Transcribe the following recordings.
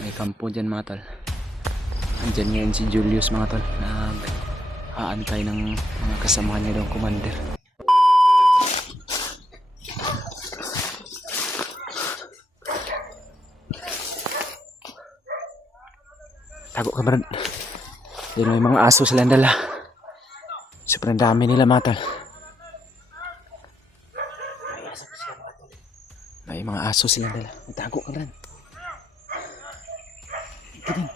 May kampo dyan mga tol. Andyan ngayon si Julius mga tol na aantay ng mga kasama niya daw commander. Tago ka brad. Yan may mga aso silang dala. Sobrang dami nila mga tol. May mga aso silang dala. Tago ka brad. Ito din.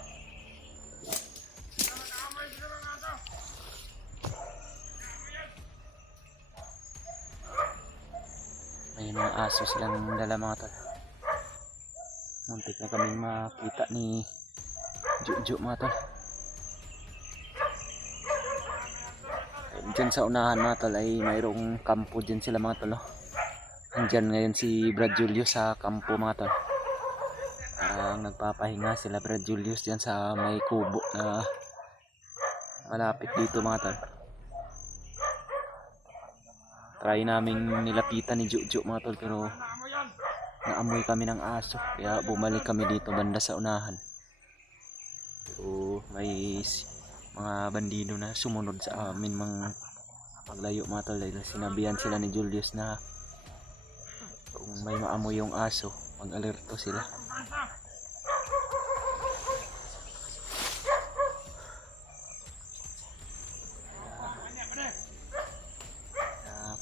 May mga aso silang dala mga tol. Muntik na kaming makita ni Juju mga tol. Diyan sa unahan mga tol ay mayroong kampo dyan sila mga tol. Andyan ngayon si Brad Julius sa kampo mga tol. Nagpapahinga sila Brad Julius dyan sa may kubo na malapit dito mga tol. Try naming nilapitan ni Juju mga tol pero naamoy kami ng aso kaya bumalik kami dito banda sa unahan. Pero may mga bandido na sumunod sa amin paglayo mga tol dahil sinabihan sila ni Julius na kung may maamoy yung aso mag-alerto sila.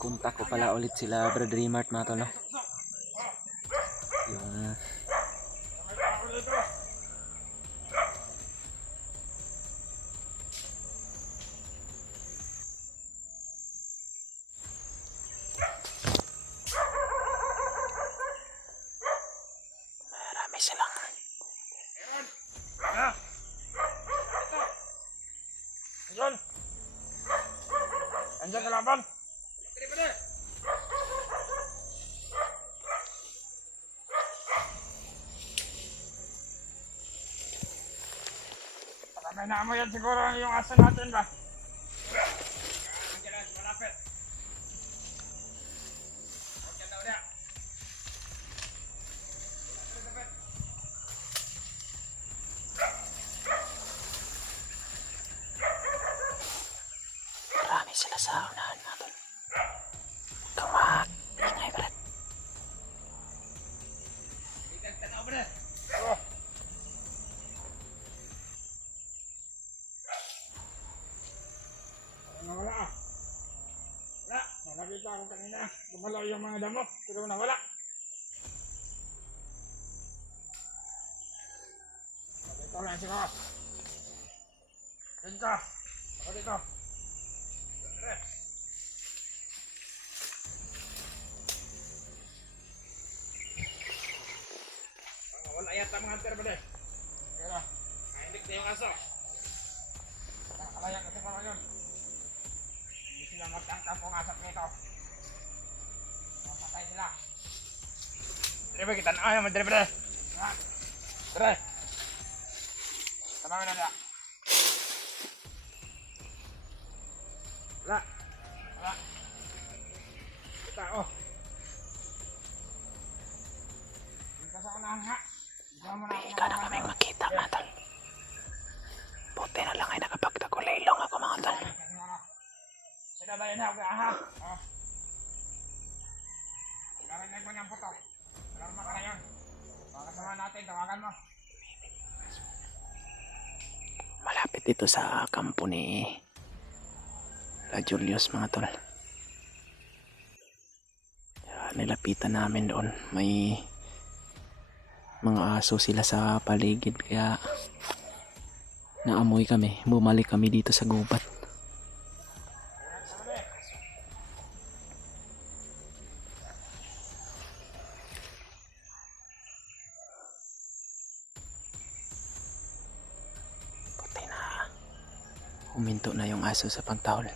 Kontak ko pala ulit sila Brad Remart mga tol, no? Yung marami silang Andiyan! Andiyan kalaban! May naamoy yan siguro yung aso natin ba? Andiyan na, malapit. Huwag daw niya. marami sila sa unahan mga tol. Huwag kang maingay Brad. Ikan tanaw ba na? Nawala ah. Wala. Nakakita ako kanina. Gumalaw yung mga damo. Pero nawala. Dito lang siguro. Dito. Ako dito. Wala yata mga hunter ba de? Pero, nahindik na yung aso. Nakakalaya kasi pa yun. Hindi sila magtangkap kung asap nito. Mapatay sila. Dere ba kita na ayaw madere ba de? Dere! Tama mo na na. Wala. Wala. Kita oh. Dito sa unahan ha. Hindi ka na kaming makita mga tol. Buti na lang ay nakapagtagulilang ako mga tol. Sila ba yan ha? Ha? Narinig mo niyang puto. Alarma ka na yun. Mga kasama natin, tawagan mo. Malapit dito sa kampo ni Julius mga tol. Nilapitan namin doon. May mga aso sila sa paligid kaya naamoy kami. Bumalik kami dito sa gubat. Buti na huminto na yung aso sa pagtahol.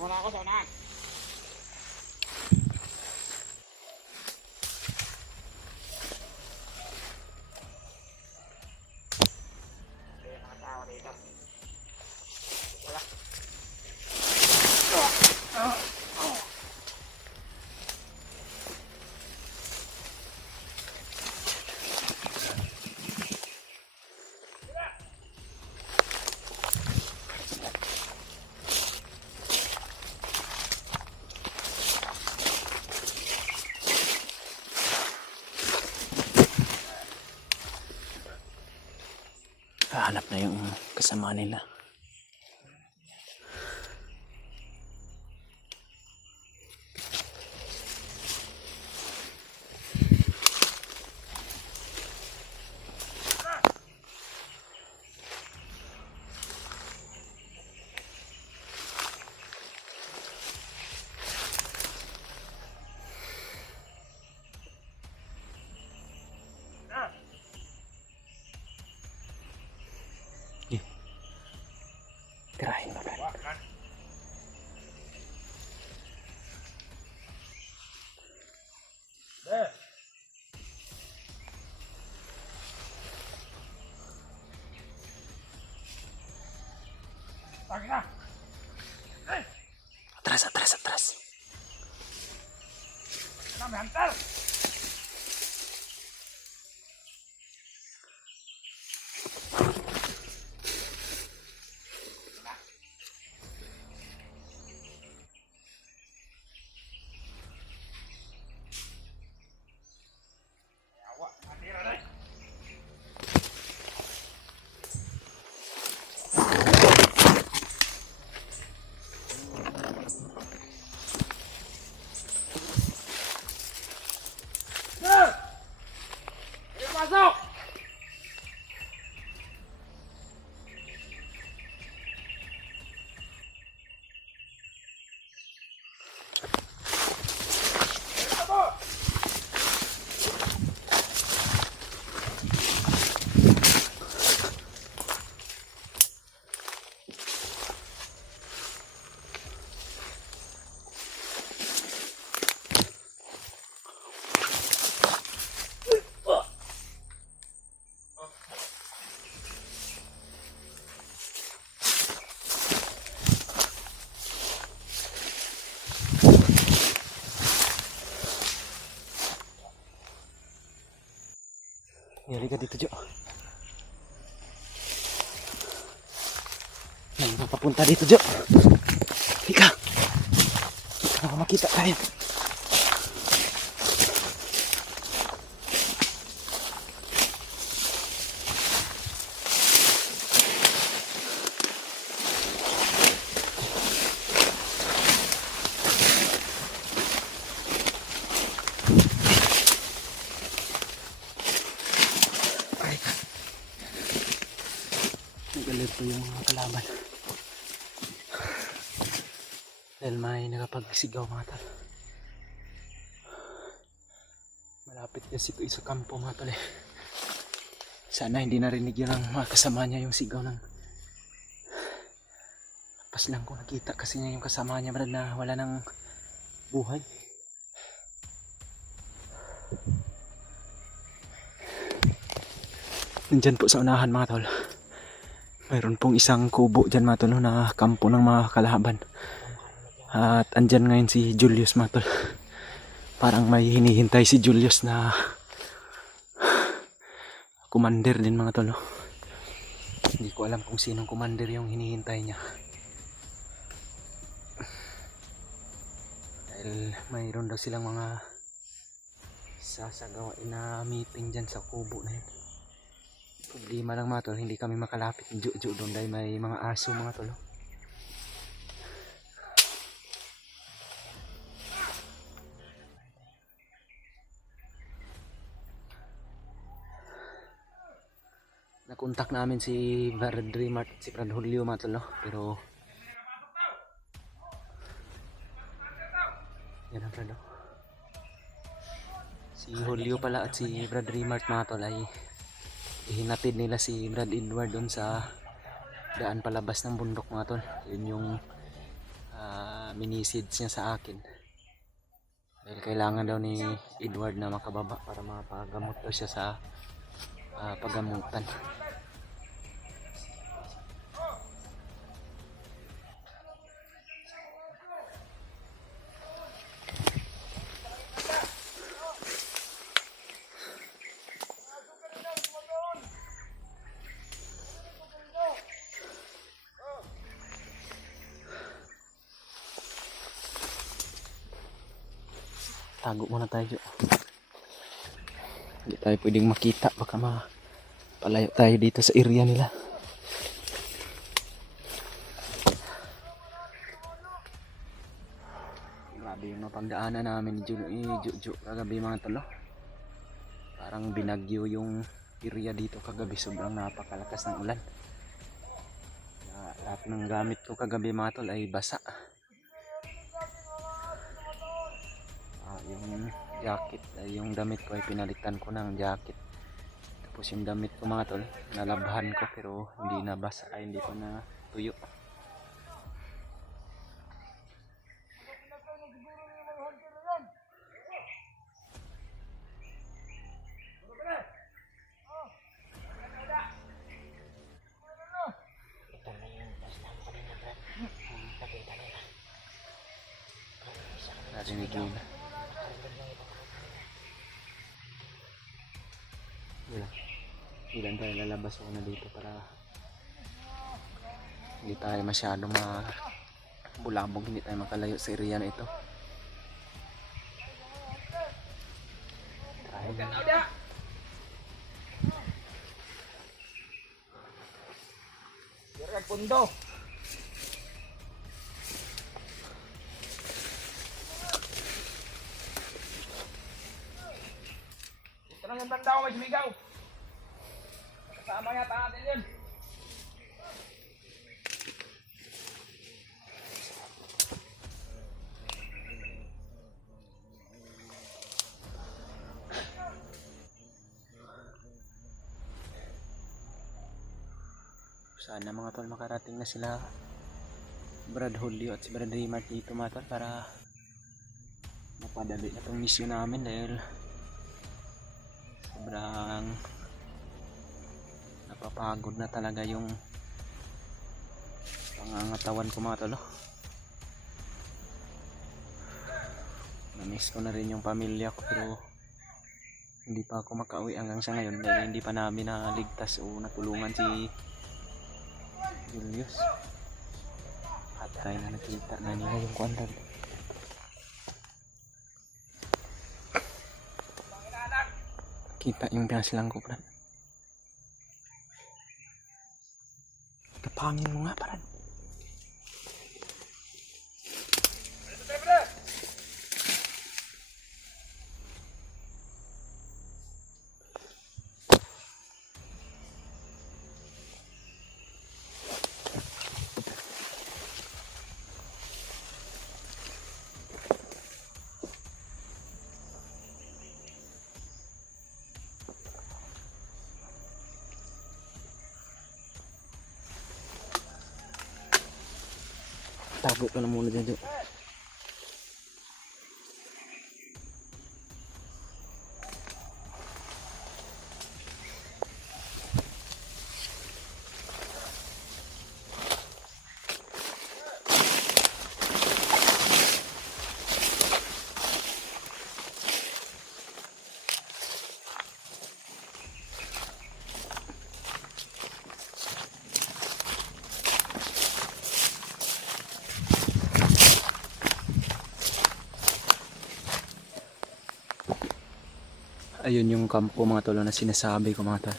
muna ako sa unahan. Hanap na yung kasama nila. Tirahin mo na. Pagi na. Atras, atras, atras. Kami hantar. Masuk! Yari ka dito, Jo. May mapapunta dito, Jo. Hika. Baka makita tayo. Nag-alerto yung mga kalaban dahil may nakapagsigaw mga tol. Malapit kasi ito sa kampo mga tol eh. Sana hindi narinig yun ng mga kasama niya yung sigaw ng pas lang ko nakita kasi niya yung kasama niya brad na wala ng buhay. Nandyan po sa unahan mga tol. Mayroon pong isang kubo dyan mga tol na kampo ng mga kalaban. At andyan ngayon si Julius mga tol. Parang may hinihintay si Julius na commander din mga tol. Hindi ko alam kung sinong commander yung hinihintay niya. Dahil mayroon daw silang mga sasagawain na meeting dyan sa kubo na yun. Problema lang mga tol, hindi kami makalapit ng Jojo doon dahil may mga aso mga tol. Nakontak namin si Brad Dreamart, si Brad Julio mga tol, pero yan ang Brad. Si Julio pala at si Brad Dreamart mga tol ay ihinatid nila si Brad Edward doon sa daan palabas ng bundok mga tol. Yun yung miniseeds niya sa akin. Dahil kailangan daw ni Edward na makababa para mapagamot daw siya sa pagamutan. Tago muna tayo. Hindi tayo pwedeng makita, baka mapalayo tayo dito sa area nila. Grabe yung napagdaanan namin ni Jojo kagabi mga tolo. Parang binagyo yung area dito kagabi, sobrang napakalakas ng ulan. Lahat ng gamit ko kagabi mga tol ay basa. Yung jacket, yung damit ko ay pinalitan ko ng jacket. Tapos yung damit ko mga tol, nalabhan ko pero hindi na basa, ay hindi pa na tuyo. Narinig yun. Ilan tayo lalabas ako na dito para hindi tayo masyado bulabog, hindi tayo makalayo sa area na ito. Direk pundo. Ito lang yung banda ko may sumigaw. Kasama yata natin yun. Sana mga tol makarating na sila Brad Julio at si Brad Raymart dito mga tol para mapadali na itong mission namin dahil sobrang napapagod na talaga yung pangangatawan ko mga tol. Na-miss ko na rin yung pamilya ko pero hindi pa ako makauwi hanggang sa ngayon dahil hindi pa namin naligtas o natulungan si Julius. At tayo na nakita na nila yung kwandag. Kita yung pinasilang ko pala. Kapangin mo nga pala. Tago ka na muna dyan. Ayun yung kampo mga tolo na sinasabi ko mga tol.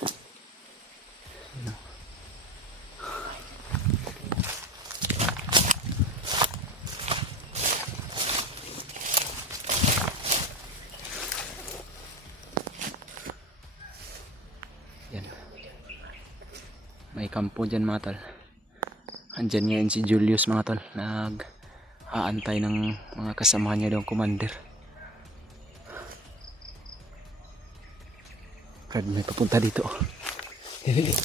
Yan. May kampo dyan mga tol. Andyan ngayon si Julius mga tol. Nag-aantay ng mga kasama niya daw, commander. Fred, may papunta dito. Dili.